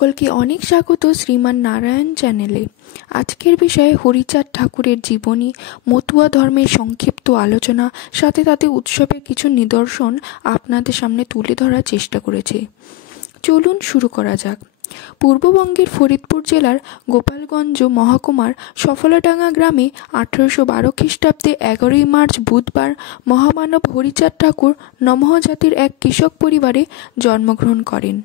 সকলকে অনেক স্বাগত শ্রীমান নারায়ণ চ্যানেলে। আজকের বিষয়ে হরিচাঁদ ঠাকুরের জীবনী, মতুয়া ধর্মের সংক্ষিপ্ত আলোচনা, সাথে তাতে উৎসবের কিছু নিদর্শন আপনাদের সামনে তুলে ধরার চেষ্টা করেছি। চলুন শুরু করা যাক। পূর্ববঙ্গের ফরিদপুর জেলার গোপালগঞ্জ মহকুমার সফলাডাঙ্গা গ্রামে 1812 খ্রিস্টাব্দে 11ই মার্চ বুধবার মহামানব হরিচাঁদ ঠাকুর নমঃ জাতির এক কৃষক পরিবারে জন্মগ্রহণ করেন।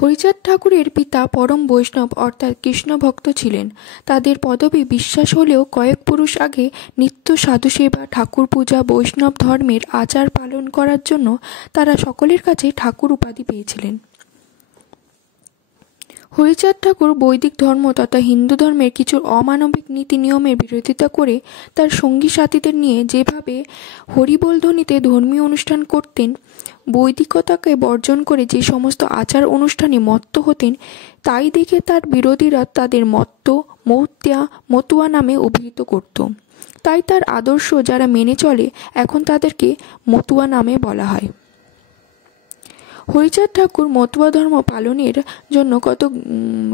হরিচাঁদ ঠাকুরের পিতা পরম বৈষ্ণব অর্থাৎ কৃষ্ণ ভক্ত ছিলেন। তাদের পদবী বিশ্বাস হলেও কয়েক পুরুষ আগে নিত্য সাধুসেবা, ঠাকুর পূজা, বৈষ্ণব ধর্মের আচার পালন করার জন্য তারা সকলের কাছে ঠাকুর উপাধি পেয়েছিলেন। হরিচাঁদ ঠাকুর বৈদিক ধর্ম তথা হিন্দু ধর্মের কিছু অমানবিক নীতি নিয়মের বিরোধিতা করে তার সঙ্গী সাথীদের নিয়ে যেভাবে হরিবোল ধ্বনিতে ধর্মীয় অনুষ্ঠান করতেন, বৈদিকতাকে বর্জন করে যে সমস্ত আচার অনুষ্ঠানে মত্ত হতেন, তাই দেখে তার বিরোধীরা তাদের মতুয়া নামে অভিহিত করত। তাই তার আদর্শ যারা মেনে চলে এখন তাদেরকে মতুয়া নামে বলা হয়। হরিচাঁদ ঠাকুর মতুয়া ধর্ম পালনের জন্য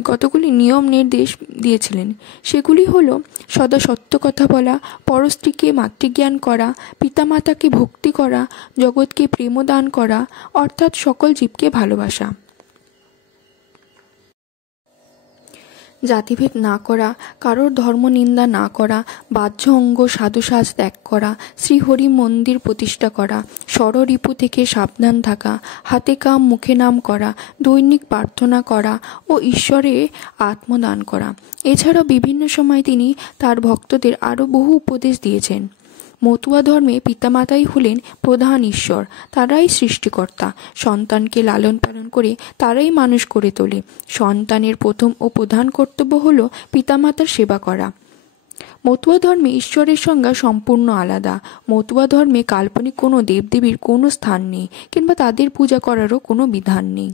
কতগুলি নিয়ম নির্দেশ দিয়েছিলেন। সেগুলি হলো সদা সত্য কথা বলা, পরস্ত্রীকে মাতৃজ্ঞান করা, পিতামাতাকে ভক্তি করা, জগৎকে প্রেমদান করা অর্থাৎ সকল জীবকে ভালোবাসা, জাতিভেদ না করা, কারোর ধর্ম নিন্দা না করা, বাহ্য অঙ্গ সাধুসাজ ত্যাগ করা, শ্রীহরি মন্দির প্রতিষ্ঠা করা, ষড়রিপু থেকে সাবধান থাকা, হাতে কাম মুখে নাম করা, দৈনিক প্রার্থনা করা ও ঈশ্বরে আত্মদান করা। এছাড়াও বিভিন্ন সময় তিনি তার ভক্তদের আরও বহু উপদেশ দিয়েছেন। মতুয়া ধর্মে পিতামাতাই হলেন প্রধান ঈশ্বর, তারাই সৃষ্টিকর্তা। সন্তানকে লালন পালন করে তারাই মানুষ করে তোলে। সন্তানের প্রথম ও প্রধান কর্তব্য হল পিতামাতার সেবা করা। মতুয়া ধর্মে ঈশ্বরের সংজ্ঞা সম্পূর্ণ আলাদা। মতুয়া ধর্মে কাল্পনিক কোনো দেবদেবীর কোনো স্থান নেই, কিংবা তাদের পূজা করারও কোনো বিধান নেই।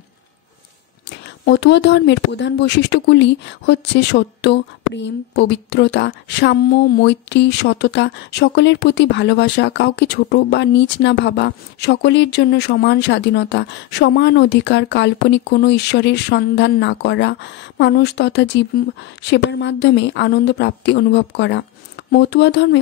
মতুয়া ধর্মের প্রধান বৈশিষ্ট্যগুলি হচ্ছে সত্য, প্রেম, পবিত্রতা, সাম্য, মৈত্রী, সততা, সকলের প্রতি ভালোবাসা, কাউকে ছোট বা নীচ না ভাবা, সকলের জন্য সমান স্বাধীনতা, সমান অধিকার, কাল্পনিক কোনো ঈশ্বরের সন্ধান না করা, মানুষ তথা জীব সেবার মাধ্যমে আনন্দ প্রাপ্তি অনুভব করা। মতুয়া ধর্মে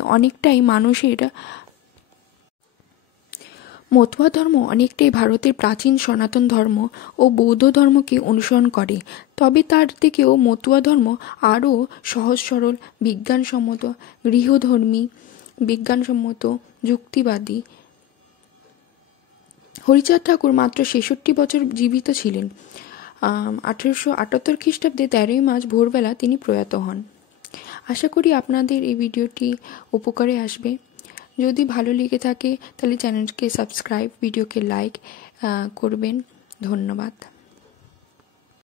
অনেকটাই ভারতের প্রাচীন সনাতন ধর্ম ও বৌদ্ধ ধর্মকে অনুসরণ করে। তবে তার থেকেও মতুয়া ধর্ম আরও সহজ সরল, বিজ্ঞানসম্মত, গৃহধর্মী, বিজ্ঞানসম্মত, যুক্তিবাদী। হরিচাঁদ ঠাকুর মাত্র 66 বছর জীবিত ছিলেন। 1878 খ্রিস্টাব্দে 13ই মার্চ ভোরবেলা তিনি প্রয়াত হন। আশা করি আপনাদের এই ভিডিওটি উপকারে আসবে। যদি ভালো লেগে থাকে তাহলে চ্যানেলকে সাবস্ক্রাইব, ভিডিওকে লাইক করবেন। ধন্যবাদ।